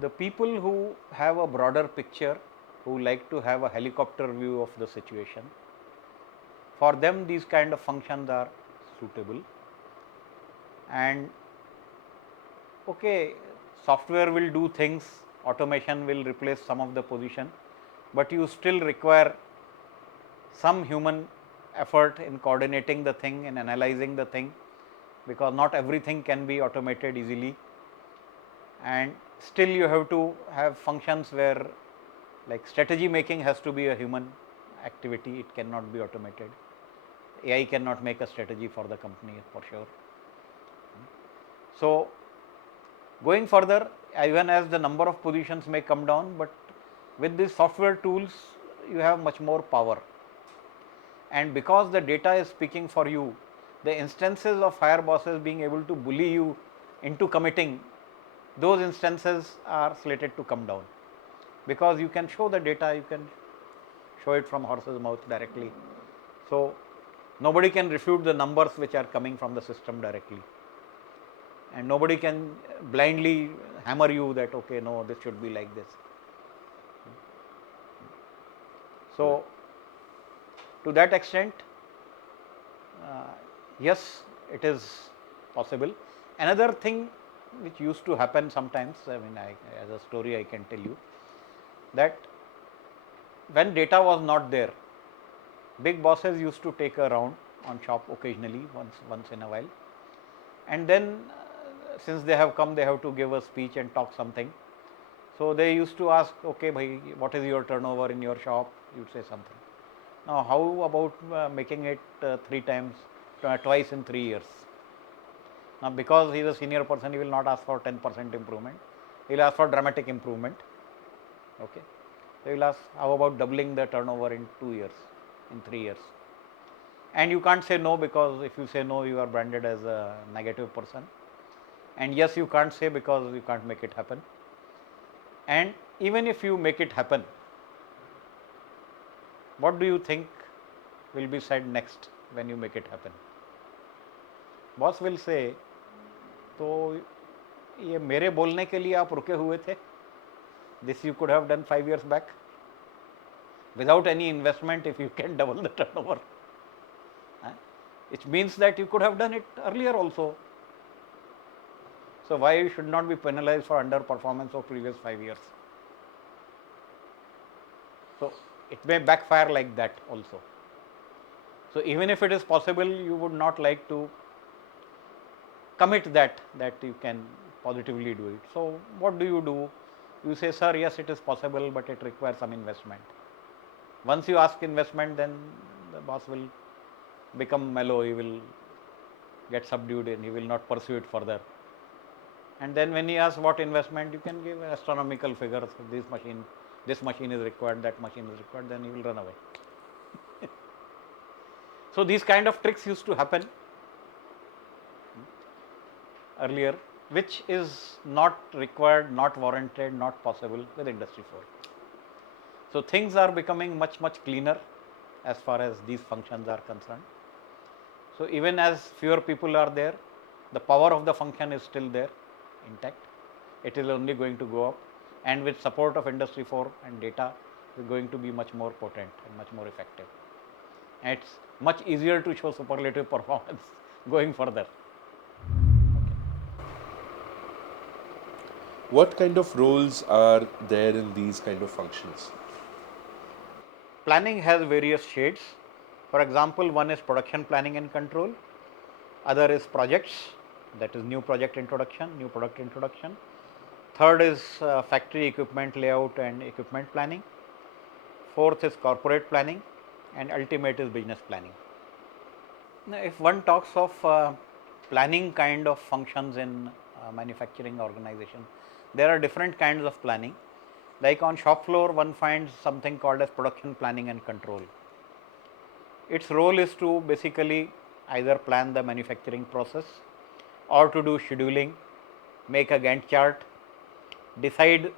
the people who have a broader picture, who like to have a helicopter view of the situation, for them these kind of functions are suitable. And okay, software will do things, automation will replace some of the position, but you still require some human effort in coordinating the thing, in analyzing the thing, because not everything can be automated easily, and still you have to have functions where, like, strategy making has to be a human activity, it cannot be automated. AI cannot make a strategy for the company for sure. So, going further, even as the number of positions may come down, but with these software tools you have much more power, and because the data is speaking for you, the instances of higher bosses being able to bully you into committing, those instances are slated to come down, because you can show the data, you can show it from horse's mouth directly. So, nobody can refute the numbers which are coming from the system directly, and nobody can blindly hammer you that okay, no, this should be like this. So, to that extent, yes, it is possible. Another thing which used to happen sometimes, I mean, as a story I can tell you, that when data was not there, big bosses used to take a round on shop occasionally, once in a while, and then since they have come, they have to give a speech and talk something. So they used to ask, okay, bhai, what is your turnover in your shop? You'd say something. Now, how about making it twice in 3 years? Now, because he is a senior person, he will not ask for 10% improvement. He will ask for dramatic improvement. Okay. They will ask, how about doubling the turnover in 2 years, in 3 years? And you can't say no, because if you say no, you are branded as a negative person. And yes, you can't say, because you can't make it happen. And even if you make it happen, what do you think will be said next when you make it happen? Boss will say, तो ये मेरे बोलने के लिए आप रुके हुए थे, this you could have done 5 years back without any investment. If you can double the turnover, it means that you could have done it earlier also. So why you should not be penalized for underperformance of previous 5 years? So it may backfire like that also. So even if it is possible, you would not like to commit that you can positively do it. So what do? You say, sir, yes, it is possible, but it requires some investment. Once you ask investment, then the boss will become mellow, he will get subdued and he will not pursue it further. And then when he asks what investment, you can give astronomical figures. This machine is required, that machine is required, then he will run away. So these kind of tricks used to happen earlier, which is not required, not warranted, not possible with Industry 4. So things are becoming much cleaner as far as these functions are concerned. So even as fewer people are there, the power of the function is still there, intact. It is only going to go up, and with support of Industry 4 and data, it is going to be much more potent and much more effective. And it's much easier to show superlative performance going further. What kind of roles are there in these kind of functions? Planning has various shades. For example, one is production planning and control, other is projects, that is new project introduction, new product introduction. Third is factory equipment layout and equipment planning. Fourth is corporate planning, and ultimate is business planning. Now, if one talks of planning kind of functions in manufacturing organization, there are different kinds of planning. Like on shop floor, one finds something called as production planning and control. Its role is to basically either plan the manufacturing process or to do scheduling, make a Gantt chart, decide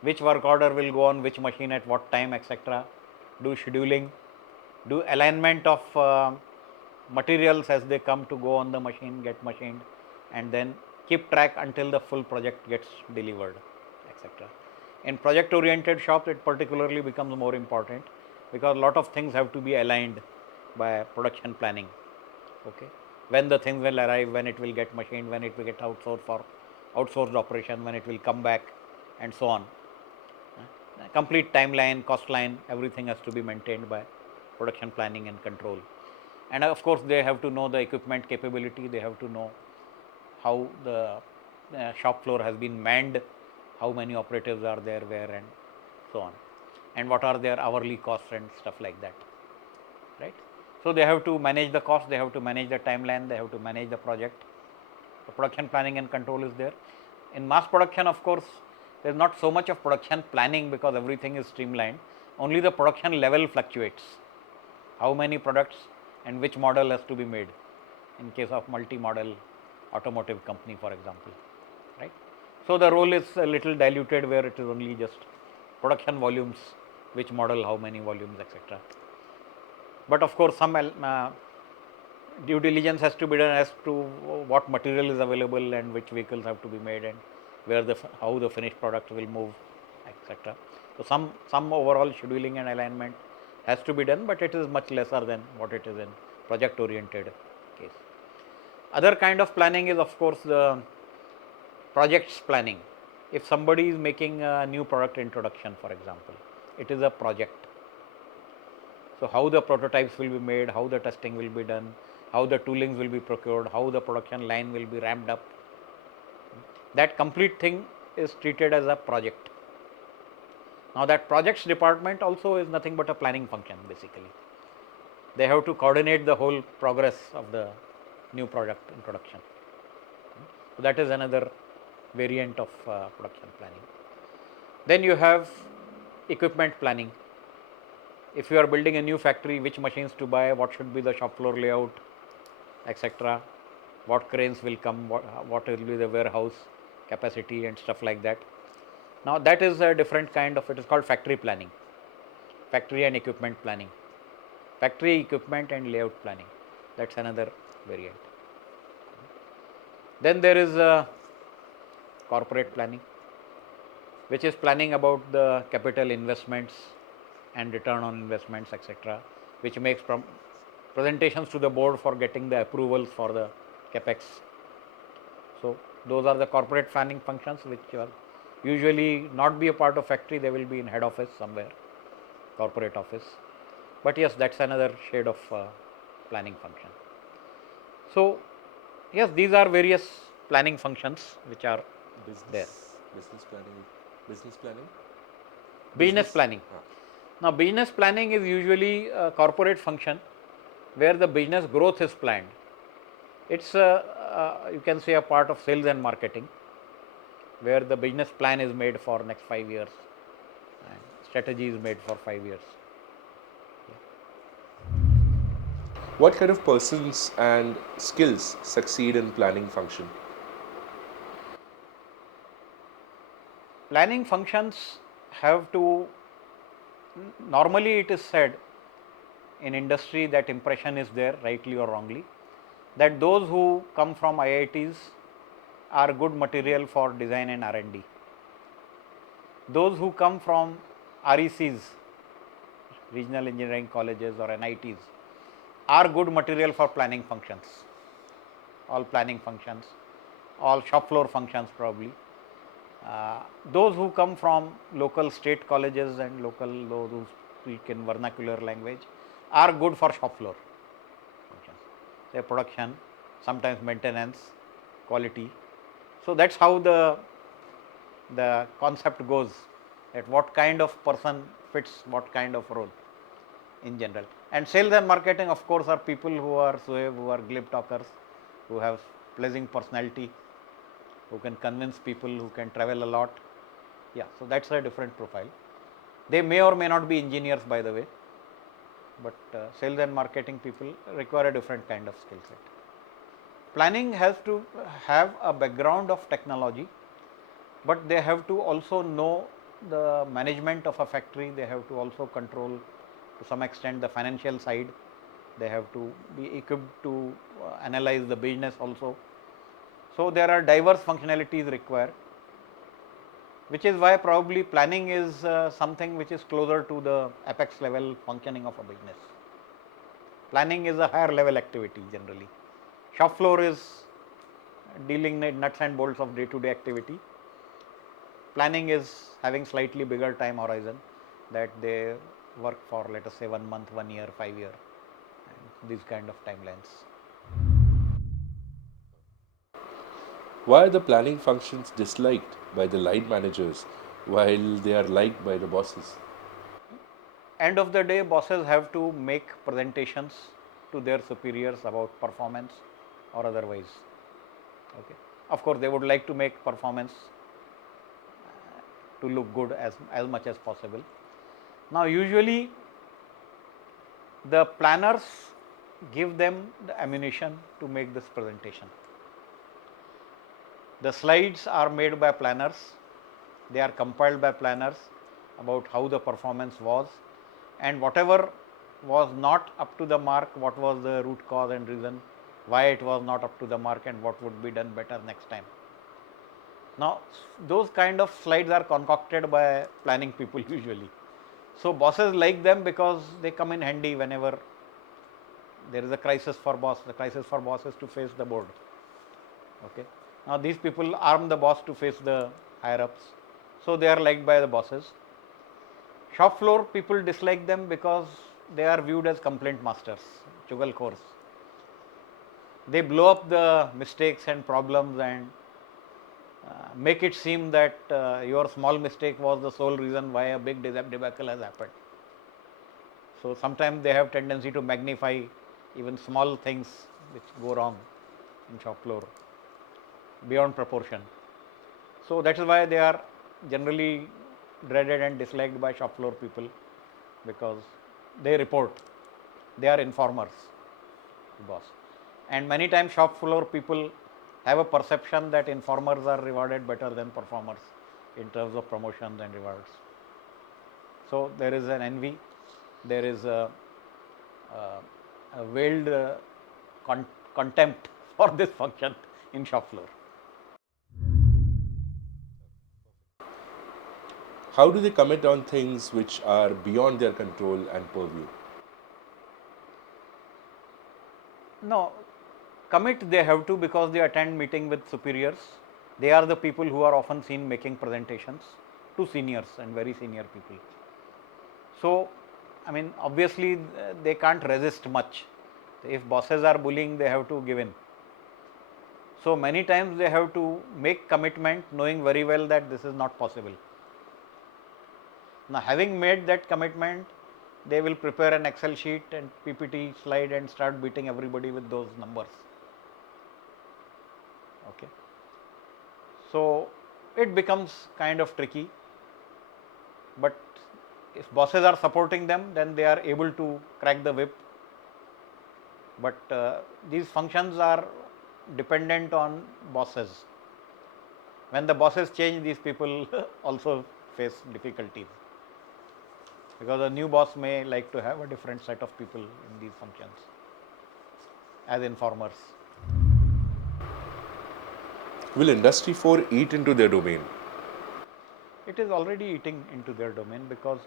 which work order will go on which machine at what time, etc., do scheduling, do alignment of materials as they come to go on the machine, get machined, and then keep track until the full project gets delivered, etc. In project oriented shops, it particularly becomes more important because a lot of things have to be aligned by production planning. Okay, when the things will arrive, when it will get machined, when it will get outsourced for outsourced operation, when it will come back, and so on. Complete timeline, cost line, everything has to be maintained by production planning and control. And of course, they have to know the equipment capability, they have to know how the shop floor has been manned, how many operatives are there, where, and so on, and what are their hourly costs and stuff like that, right? So they have to manage the cost, they have to manage the timeline, they have to manage the project. The production planning and control is there. In mass production, of course, there is not so much of production planning because everything is streamlined. Only the production level fluctuates. How many products and which model has to be made in case of multi-model automotive company, for example, right? So the role is a little diluted where it is only just production volumes, which model, how many volumes, etc. But of course, some due diligence has to be done as to what material is available and which vehicles have to be made and where how the finished product will move, etc. So some overall scheduling and alignment has to be done, but it is much lesser than what it is in project oriented case. Other kind of planning is of course the projects planning. If somebody is making a new product introduction, for example, it is a project. So how the prototypes will be made, how the testing will be done, how the toolings will be procured, how the production line will be ramped up, that complete thing is treated as a project. Now that projects department also is nothing but a planning function basically. They have to coordinate the whole progress of the new product introduction. So that is another variant of production planning. Then you have equipment planning. If you are building a new factory, which machines to buy, what should be the shop floor layout, etc. What cranes will come, what will be the warehouse capacity and stuff like that. Now that is a different kind of, it is called factory planning, factory and equipment planning, factory equipment and layout planning. That's another variant. Then there is corporate planning, which is planning about the capital investments and return on investments, etc., which makes presentations to the board for getting the approvals for the capex. So those are the corporate planning functions which will usually not be a part of factory, they will be in head office somewhere, corporate office. But yes, that's another shade of planning function. So yes, these are various planning functions which are there. Business planning. Business planning. Business planning. Now business planning is usually a corporate function where the business growth is planned. It's you can say a part of sales and marketing, where the business plan is made for next 5 years and strategy is made for 5 years. What kind of persons and skills succeed in planning function? Planning functions have to, normally it is said in industry that impression is there, rightly or wrongly, that those who come from IITs are good material for design and R&D. Those who come from RECs, regional engineering colleges or NITs, are good material for planning functions, all planning functions, all shop floor functions probably. Those who come from local state colleges and local, those who speak in vernacular language, are good for shop floor functions, say production, sometimes maintenance, quality. So that's how the concept goes, that what kind of person fits what kind of role in general. And sales and marketing, of course, are people who are suave, who are glib talkers, who have pleasing personality, who can convince people, who can travel a lot. Yeah, so that's a different profile. They may or may not be engineers, by the way, but sales and marketing people require a different kind of skill set. Planning has to have a background of technology, but they have to also know the management of a factory, they have to also control to some extent the financial side, they have to be equipped to analyze the business also. So there are diverse functionalities required. which is why probably planning is something which is closer to the apex level functioning of a business. Planning is a higher level activity generally. Shop floor is dealing with nuts and bolts of day to day activity. Planning is having slightly bigger time horizon, that they work for, let us say, 1 month, 1 year, 5 year, and these kind of timelines. Why are the planning functions disliked by the line managers while they are liked by the bosses? End of the day, bosses have to make presentations to their superiors about performance or otherwise. Okay. Of course, they would like to make performance to look good as much as possible. Now, usually the planners give them the ammunition to make this presentation. The slides are made by planners, they are compiled by planners about how the performance was, and whatever was not up to the mark, what was the root cause and reason why it was not up to the mark, and what would be done better next time. Now, those kind of slides are concocted by planning people usually. So, bosses like them because they come in handy whenever there is a crisis for boss. The crisis for boss is to face the board. Okay. Now, these people arm the boss to face the higher ups. So, they are liked by the bosses. Shop floor people dislike them because they are viewed as complaint masters, chugalkhors. They blow up the mistakes and problems and make it seem that your small mistake was the sole reason why a big debacle has happened. So, sometimes they have tendency to magnify even small things which go wrong in shop floor beyond proportion. So, that is why they are generally dreaded and disliked by shop floor people, because they report, they are informers, boss. And many times shop floor people have a perception that informers are rewarded better than performers in terms of promotions and rewards. So, there is an envy, there is a veiled contempt for this function in shop floor. How do they comment on things which are beyond their control and purview? No, commit they have to because they attend meeting with superiors. They are the people who are often seen making presentations to seniors and very senior people. So, I mean, obviously they can't resist much. If bosses are bullying, they have to give in. So, many times they have to make commitment knowing very well that this is not possible. Now, having made that commitment, they will prepare an Excel sheet and PPT slide and start beating everybody with those numbers. Okay. So, it becomes kind of tricky, but if bosses are supporting them, then they are able to crack the whip. But these functions are dependent on bosses. When the bosses change, these people also face difficulties, because a new boss may like to have a different set of people in these functions as informers. Will Industry 4 eat into their domain? It is already eating into their domain, because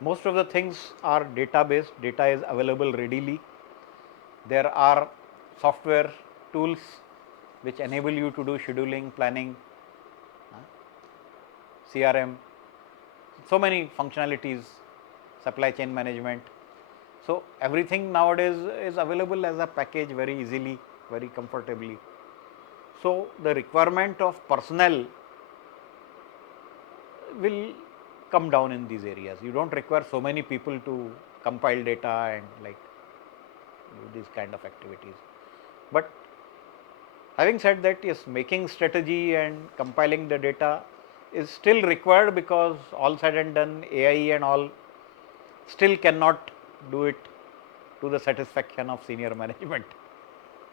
most of the things are data based, data is available readily. There are software tools which enable you to do scheduling, planning, CRM, so many functionalities, supply chain management. So, everything nowadays is available as a package very easily, very comfortably. So, the requirement of personnel will come down in these areas. You don't require so many people to compile data and like do these kind of activities. But having said that, yes, making strategy and compiling the data is still required, because all said and done, AI and all still cannot do it to the satisfaction of senior management.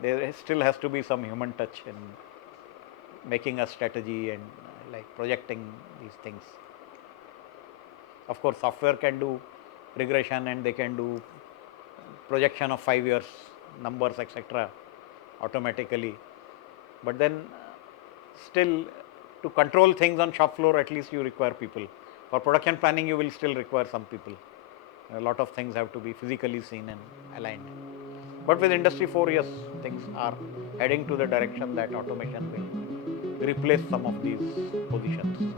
There still has to be some human touch in making a strategy and like projecting these things. Of course, software can do regression and they can do projection of 5 years numbers, etc., automatically. But then still to control things on shop floor, at least you require people. For production planning, you will still require some people. A lot of things have to be physically seen and aligned. But with Industry 4, yes, things are heading to the direction that automation will replace some of these positions.